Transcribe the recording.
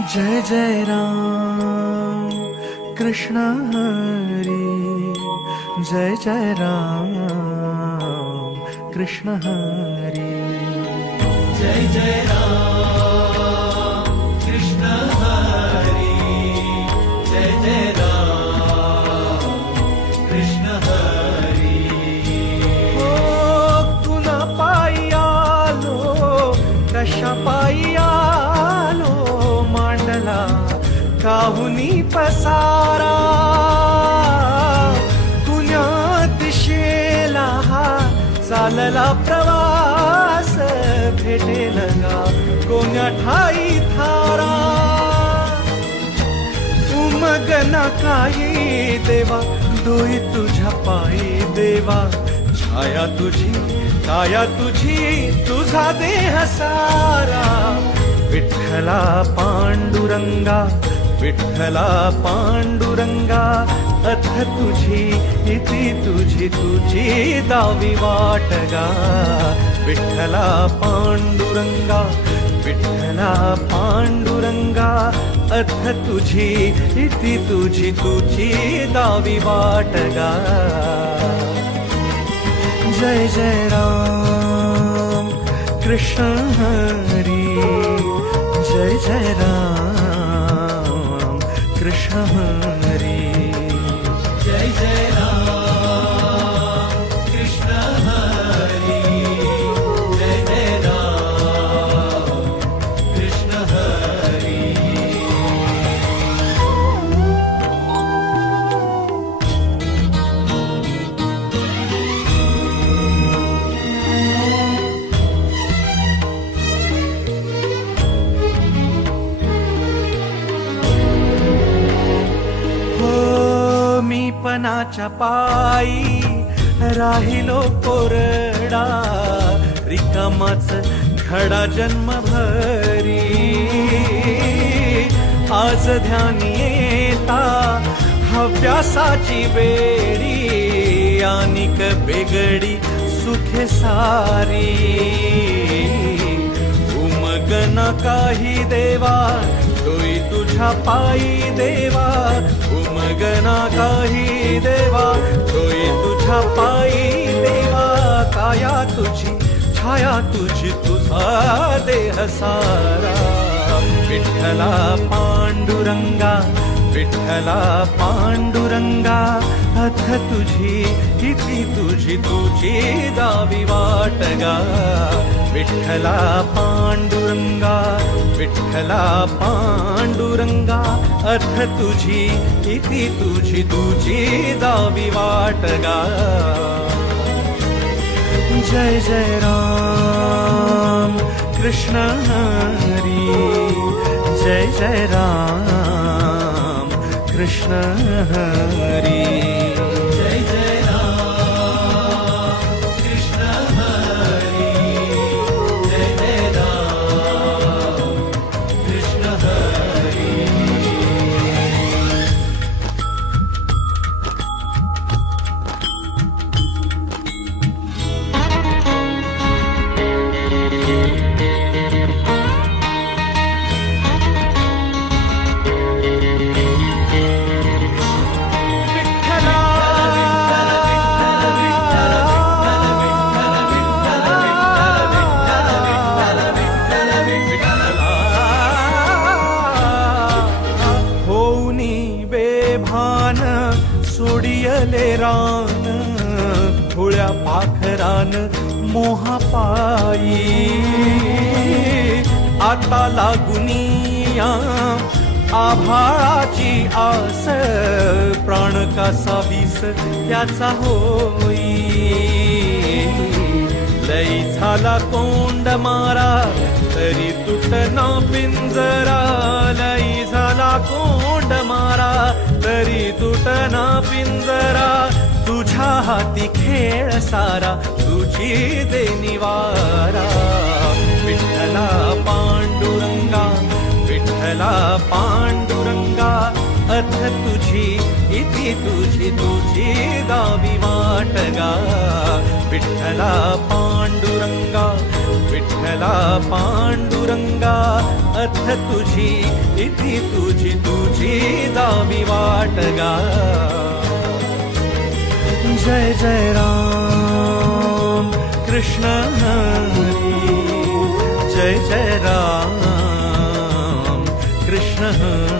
जय जय राम कृष्ण हरी, जय जय राम कृष्ण हरी, जय जय राम कृष्ण हरी, जय जय राम कृष्ण हरी. ओ तुला पायी आलो, कशा पायी आलो, मांडला काहुनी पसारा, कुण्या दिशेला हा चालला प्रवास, भेटेल गा कोण्या ठाई थारा. उमगना काही देवा, डोई तुझ्या पायी देवा, छाया तुझी काया तुझी, तुझा देह सारा. विठ्ठला पांडुरंगा, विठ्ठला पांडुरंगा, अथ तुझी इति तुझी तुझी दावी वाटगा. विठ्ठला पांडुरंगा, विठ्ठला पांडुरंगा, अथ तुझी इति तुझी तुझी दावी वाटगा. जय जय राम कृष्ण हरी, जय जय राम कृष्ण हरी, जय जय राम कृष्ण हरी, जय जय राम कृष्ण हरी. पणाच्या पायी राहिलो कोरडा, रिकामाच घडा जन्मभरी. आज ध्यानी येता हव्यासाची बेडी, आनिक बेगडी सुखे सारी. उमगना काही देवा, डोई तुझ्या पायी देवा, उमगना काही देवा, डोई तुझ्या पायी देवा. काया तुझी छाया तुझी, तुझा देह सारा. विठ्ठला पांडुरंगा, विठ्ठला पांडुरंगा, अथ तुझी इति तुझी तुझी दावी वाटगा. विठ्ठला पांडुरंगा, विठ्ठला पांडुरंगा, अथ तुझी इति तुझी तुझी दावी वाटगा. जय जय राम कृष्ण हरी, जय जय राम कृष्ण हरी, जय जय राम कृष्ण हरी, जय जय राम कृष्ण हरी. सोडियले रान, भोळ्या पाखरान मोहापायी. आता लागुनिया आभाळाची आस, प्राण कसा विस त्याचा होई. लई झाला कोंड मारा, तरी तुटना पिंजरा. लई झाला कोंड मारा, तरी तुटना पिंजरा. तुझ्या हाती खेळ सारा, तुझी देणी वारा. विठ्ठला पांडुरंगा, विठ्ठला पांडुरंगा, अथ तुझी इति तुझी तुझी दावी वाटगा. विठ्ठला पांडुरंगा, विठ्ठला पांडुरंगा, अथ तुझी इति तुझी तुझी दावी वाट गा. जय जय राम कृष्ण हरी, जय जय राम कृष्ण हरी.